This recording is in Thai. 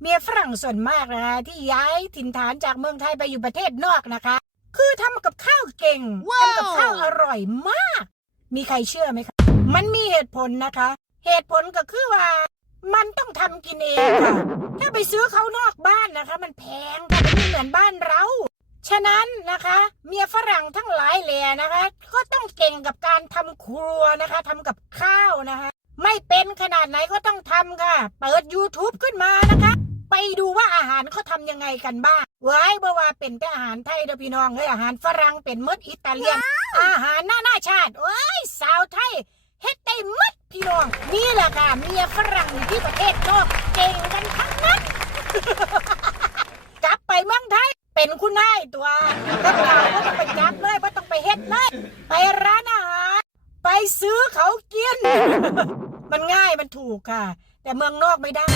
เมียฝรั่งส่วนมากนะคะที่ย้ายถิ่นฐานจากเมืองไทยไปอยู่ประเทศนอกนะคะ คือทำกับข้าวเก่งว้าวทำกับข้าวอร่อยมาก มีใครเชื่อไหมคะ มันมีเหตุผลนะคะ เหตุผลก็คือว่า มันต้องทำกินเองค่ะ ถ้าไปซื้อเขานอกบ้านนะคะ มันแพงค่ะมันไม่เหมือนบ้านเรา ฉะนั้นนะคะ เมียฝรั่งทั้งหลายแหล่นะคะ ก็ต้องเก่งกับการทำครัวนะคะทำกับข้าวนะคะ ไม่เป็นขนาดไหนก็ต้องทำค่ะ เปิด YouTube ขึ้นมานะคะไป ดูว่าอาหารเขาทำยังไงกันบ้างไว้บ่ว่าเป็นแต่อาหารไทยเด้อพี่น้องเอ้ยอาหารฝรั่งเป็นมดอิตาเลียน อาหารหน้าหน้าชาติโอ้ยสาวไทยเฮ็ดได้หมดพี่น้อง นี่แหละค่ะเมียฝรั่งอยู่ที่ประเทศนอกเก่งกันทั้งนั้นกลับไปเมืองไทยเป็นคุณนายตัวกับเราก็ต้องไปจับเลยว่าต้องไปเฮ็ดเลยไปร้านอาหาร ไปซื้อเขากินมันง่ายมันถูกค่ะ แต่เมืองนอกไม่ได้